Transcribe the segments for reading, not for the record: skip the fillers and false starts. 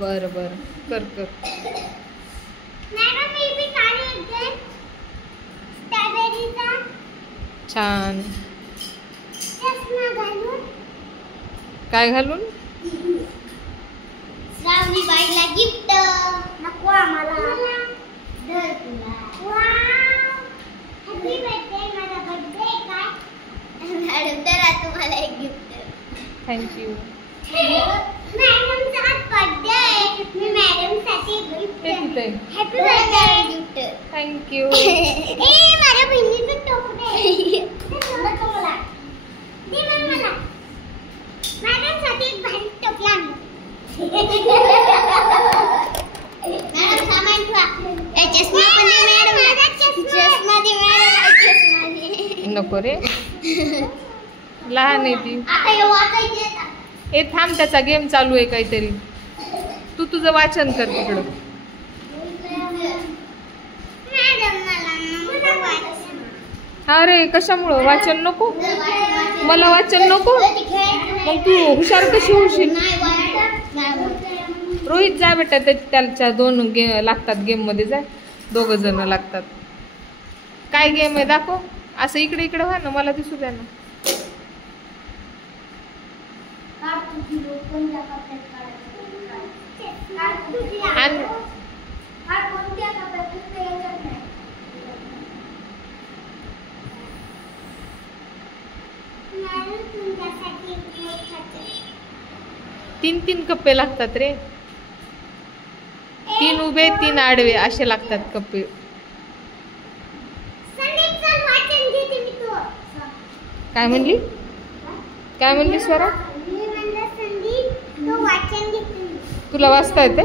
बर बर कर कर. छान. काय घालून? श्रावणी बाईला गिफ्ट नको आम्हाला. धर तुला. Wow happy birthday. माझा बर्थडे काय? मॅडम तर तुम्हाला एक गिफ्ट. थँक्यू. मॅडमचा आज बर्थडे आहे. मी मॅडम साठी गिफ्ट किती हॅपी बर्थडे गिफ्ट. थँक्यू. ए माझ्या बहिणीचं टोपण आहे. नको मला. दे मला. मॅडम साठी एक भारी टोपी आणली. मॅडम सामान ठेवा. ए चष्मा पण दे मॅडम. चष्मा दे मॅडम. चष्मा दे. नको रे, लहान आहे ती. आता हे वाचायचे. ए थांब, त्याचा गेम चालू आहे काहीतरी. तू तुझं वाचन कर तिकडं. मॅडम मला वाचायचं. अरे कशामुळं वाचन नको? मला वाचन नको? मग तू हुशार कशी होशील? रोहित जा बेटा, त्याच्या 2 लागतात गेम मध्ये. जा, 2 जण लागतात. काय गेम आहे दाखव. असं इकडे इकडे व्हा ना, मला दिसू द्या ना. तीन कप्पे लागतात रे. 3 उभे 3 आडवे असे लागतात कप्पे. काय म्हणली? काय म्हणली स्वरा? तुला वाचता येते?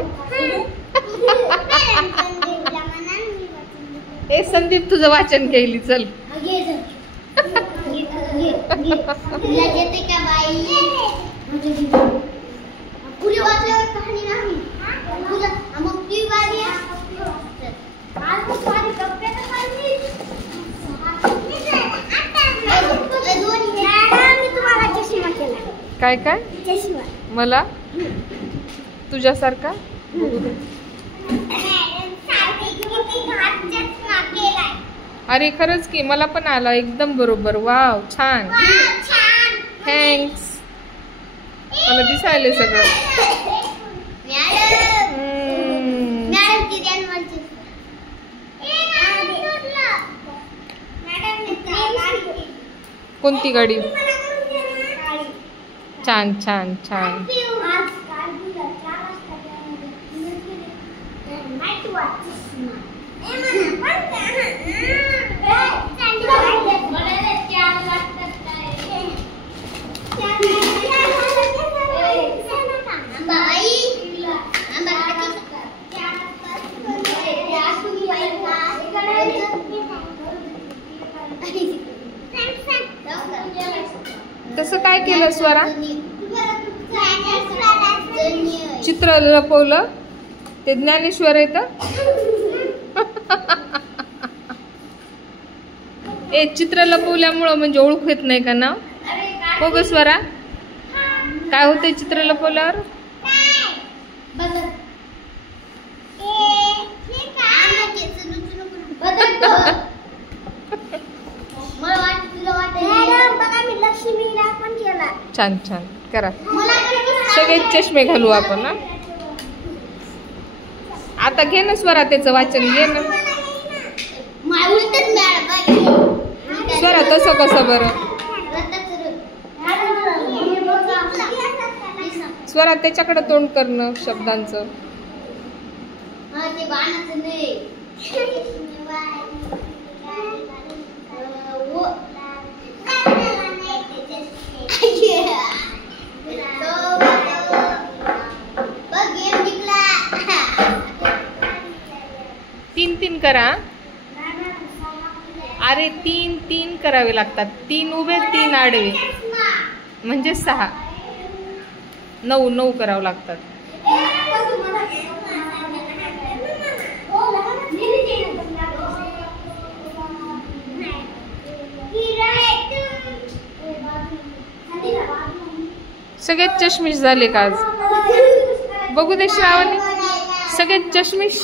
ए संदीप, तुझं वाचन केली. चल. पुरी वाचल्यावर कहाणी नाही. तुला मग ती वाली आज सारी कप्पे तर खाल्ली. मी तुम्हाला चष्मा केला. काय काय? चष्मा मला तुझ्यासारखा. अरे खरंच की, मला पण आला एकदम बरोबर. वाव छान. थँक्स. मला दिसायले सगळं. कोणती गाडी? छान छान छान. तसं काय केलं स्वरा? चित्र लपवलं. ते ज्ञानेश्वर येतं. ए चित्र लपवल्यामुळं म्हणजे ओळखू येत नाही का नाव? हो ग स्वरा, काय होते चित्र लपवल्यावर? छान छान करा. सगळे चष्मे घालू आपण. ना आता घे ना स्वरा, त्याचं वाचन घे ना. स्वरा तसं कसं बरं? स्वरा त्याच्याकडे तोंड करणं शब्दांचं. तीन करा. अरे 3 करावे लागतात. 3 उभे 3 आडवे म्हणजे 6. 9 करावं लागतात. सगळेच चष्मिश झाले का आज? बघू दे श्रावणी. सगळे चष्मिश